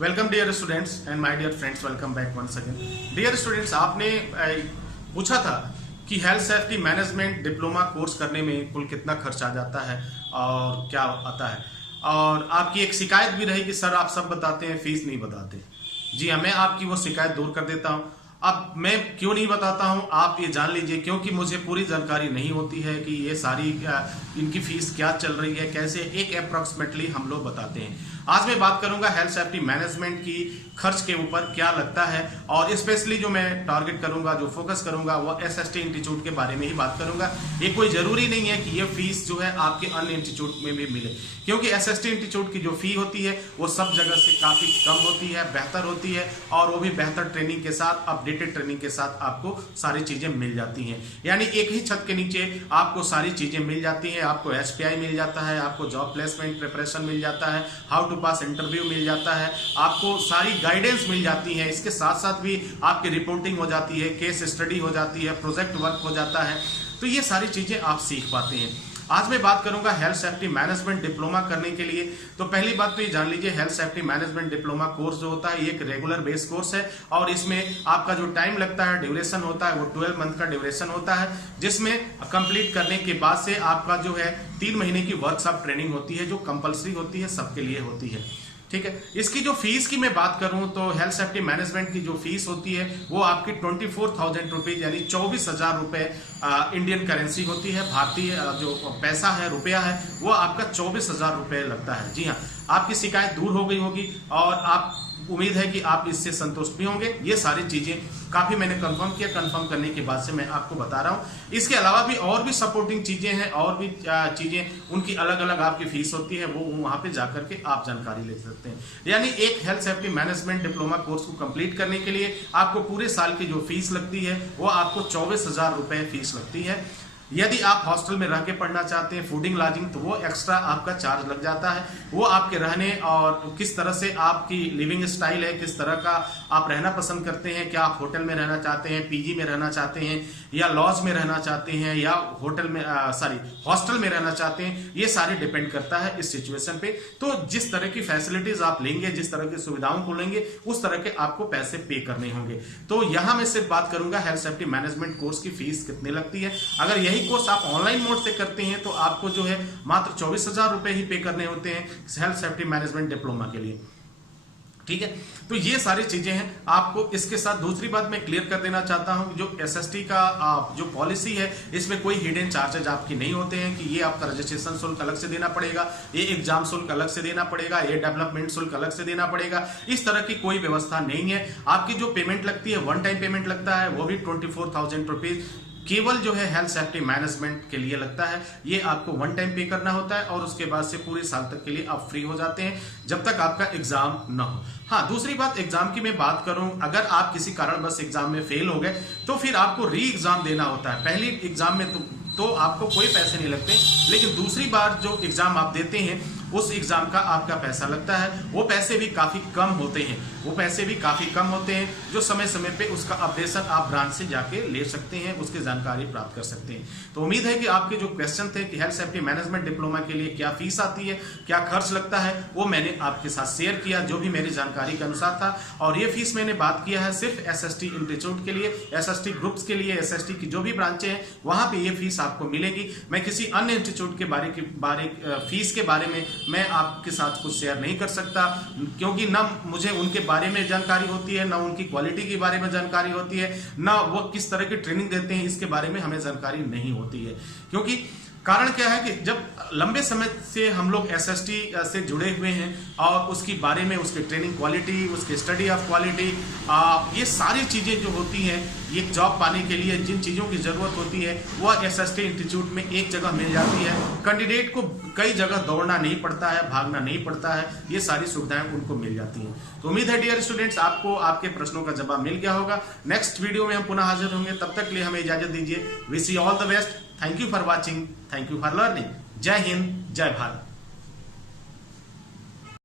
Welcome dear students and my dear friends, welcome back once again. Dear students, आपने पूछा था कि health safety management diploma course करने में कुल कितना खर्च आ जाता है और क्या आता है। और आपकी एक शिकायत भी रही कि सर आप सब बताते हैं, फीस नहीं बताते। जी हाँ, मैं आपकी वो शिकायत दूर कर देता हूँ। अब मैं क्यों नहीं बताता हूँ आप ये जान लीजिए, क्योंकि मुझे पूरी जानकारी नहीं होती है कि ये सारी इनकी फीस क्या चल रही है, कैसे एक अप्रॉक्सीमेटली हम लोग बताते हैं। आज मैं बात करूंगा हेल्थ सेफ्टी मैनेजमेंट की खर्च के ऊपर क्या लगता है, और स्पेशली जो मैं टारगेट करूंगा, जो फोकस करूंगा, वो एसएसटी इंस्टीट्यूट के बारे में ही बात करूंगा। ये कोई जरूरी नहीं है कि ये फीस जो है आपके अन्य इंस्टीट्यूट में भी मिले, क्योंकि एसएसटी इंस्टीट्यूट की जो फी होती है वो सब जगह से काफी कम होती है, बेहतर होती है, और वो भी बेहतर ट्रेनिंग के साथ, अपडेटेड ट्रेनिंग के साथ आपको सारी चीजें मिल जाती हैं। यानी एक ही छत के नीचे आपको सारी चीजें मिल जाती हैं। आपको एसपीआई मिल जाता है, आपको जॉब प्लेसमेंट प्रिपरेशन मिल जाता है, हाउ टू पास इंटरव्यू मिल जाता है, आपको सारी गाइडेंस मिल जाती है। इसके साथ साथ भी आपकी रिपोर्टिंग हो जाती है, केस स्टडी हो जाती है, प्रोजेक्ट वर्क हो जाता है। तो ये सारी चीजें आप सीख पाते हैं। आज मैं बात करूंगा हेल्थ सेफ्टी मैनेजमेंट डिप्लोमा करने के लिए। तो पहली बात तो ये जान लीजिए, health safety management diploma course जो होता है ये एक रेगुलर बेस कोर्स है, और इसमें आपका जो टाइम लगता है, ड्यूरेशन होता है, वो 12 मंथ का ड्यूरेशन होता है, जिसमें कंप्लीट करने के बाद से आपका जो है 3 महीने की वर्कशॉप ट्रेनिंग होती है, जो कंपलसरी होती है, सबके लिए होती है। ठीक है। इसकी जो फीस की मैं बात करूं तो हेल्थ सेफ्टी मैनेजमेंट की जो फीस होती है वो आपकी 24,000 रुपीज यानी 24,000 रुपए इंडियन करेंसी होती है। भारतीय जो पैसा है, रुपया है, वो आपका 24,000 रुपए लगता है। जी हाँ, आपकी शिकायत दूर हो गई होगी और आप उम्मीद है कि आप इससे संतुष्ट भी होंगे। ये सारी चीजें काफी मैंने कंफर्म किया, कंफर्म करने के बाद से मैं आपको बता रहा हूं। इसके अलावा भी और भी सपोर्टिंग चीजें हैं, और भी चीजें उनकी अलग अलग आपकी फीस होती है, वो वहां पे जाकर के आप जानकारी ले सकते हैं। यानी एक health safety management diploma course को कंप्लीट करने के लिए आपको पूरे साल की जो फीस लगती है वो आपको 24,000 रुपए फीस लगती है। यदि आप हॉस्टल में रह के पढ़ना चाहते हैं, फूडिंग लॉजिंग, तो वो एक्स्ट्रा आपका चार्ज लग जाता है। वो आपके रहने और किस तरह से आपकी लिविंग स्टाइल है, किस तरह का आप रहना पसंद करते हैं, क्या आप होटल में रहना चाहते हैं, पीजी में रहना चाहते हैं, या लॉज में रहना चाहते हैं, या होटल में हॉस्टल में रहना चाहते हैं, ये सारे डिपेंड करता है इस सिचुएशन पे। तो जिस तरह की फैसिलिटीज आप लेंगे, जिस तरह की सुविधाओं को लेंगे, उस तरह के आपको पैसे पे करने होंगे। तो यहां मैं सिर्फ बात करूंगा हेल्थ सेफ्टी मैनेजमेंट कोर्स की फीस कितनी लगती है। अगर यही कोर्स आप ऑनलाइन मोड से करते हैं तो आपको जो है मात्र 24,000 रुपए ही पे करने होते हैं हेल्थ सेफ्टी मैनेजमेंट डिप्लोमा के लिए। ठीक है, तो ये सारी चीजें हैं। आपको इसके साथ दूसरी बात मैं क्लियर कर देना चाहता हूं, जो एसएसटी का जो पॉलिसी है, इसमें कोई हिडन चार्जेज आपकी नहीं होते हैं कि ये आपका रजिस्ट्रेशन शुल्क अलग से देना पड़ेगा, ये एग्जाम शुल्क अलग से देना पड़ेगा, ये डेवलपमेंट शुल्क अलग से देना पड़ेगा। इस तरह की कोई व्यवस्था नहीं है। आपकी जो पेमेंट लगती है, वन टाइम पेमेंट लगता है, वो भी 24,000 रुपीज केवल जो है हेल्थ सेफ्टी मैनेजमेंट के लिए लगता है। ये आपको वन टाइम पे करना होता है, और उसके बाद से पूरे साल तक के लिए आप फ्री हो जाते हैं जब तक आपका एग्जाम ना हो। हाँ, दूसरी बात एग्जाम की मैं बात करूं, अगर आप किसी कारणवश एग्जाम में फेल हो गए तो फिर आपको री एग्जाम देना होता है। पहली एग्जाम में तो आपको कोई पैसे नहीं लगते, लेकिन दूसरी बार जो एग्जाम आप देते हैं उस एग्जाम का आपका पैसा लगता है। वो पैसे भी काफी कम होते हैं, जो समय समय पे उसका अपडेशन आप ब्रांच से जाके ले सकते हैं, उसकी जानकारी प्राप्त कर सकते हैं। तो उम्मीद है कि आपके जो क्वेश्चन थे कि हेल्थ सेफ्टी मैनेजमेंट डिप्लोमा के लिए क्या फीस आती है, क्या खर्च लगता है, वो मैंने आपके साथ शेयर किया जो भी मेरी जानकारी के अनुसार था। और ये फीस मैंने बात किया है सिर्फ एसएसटी इंस्टीट्यूट के लिए, एसएसटी ग्रुप्स के लिए, एसएसटी की जो भी ब्रांचें हैं वहां पे ये फीस आपको मिलेगी। मैं किसी अन्य इंस्टीट्यूट के फीस के बारे में मैं आपके साथ कुछ शेयर नहीं कर सकता, क्योंकि ना मुझे उनके बारे में जानकारी होती है, ना उनकी क्वालिटी के बारे में जानकारी होती है, ना वो किस तरह की ट्रेनिंग देते हैं, इसके बारे में हमें जानकारी नहीं होती है। क्योंकि कारण क्या है कि जब लंबे समय से हम लोग एसएसटी से जुड़े हुए हैं और उसके बारे में, उसकी ट्रेनिंग क्वालिटी, उसके स्टडी ऑफ क्वालिटी, ये सारी चीजें जो होती हैं, ये जॉब पाने के लिए जिन चीजों की जरूरत होती है वह एसएसटी इंस्टीट्यूट में एक जगह मिल जाती है। कैंडिडेट को कई जगह दौड़ना नहीं पड़ता है, भागना नहीं पड़ता है, ये सारी सुविधाएं उनको मिल जाती हैं। तो उम्मीद है डियर स्टूडेंट्स आपको आपके प्रश्नों का जवाब मिल गया होगा। नेक्स्ट वीडियो में हम पुनः हाजिर होंगे, तब तक के लिए हमें इजाजत दीजिए। Wish you all the best. Thank you for watching, thank you for learning. जय हिंद, जय भारत।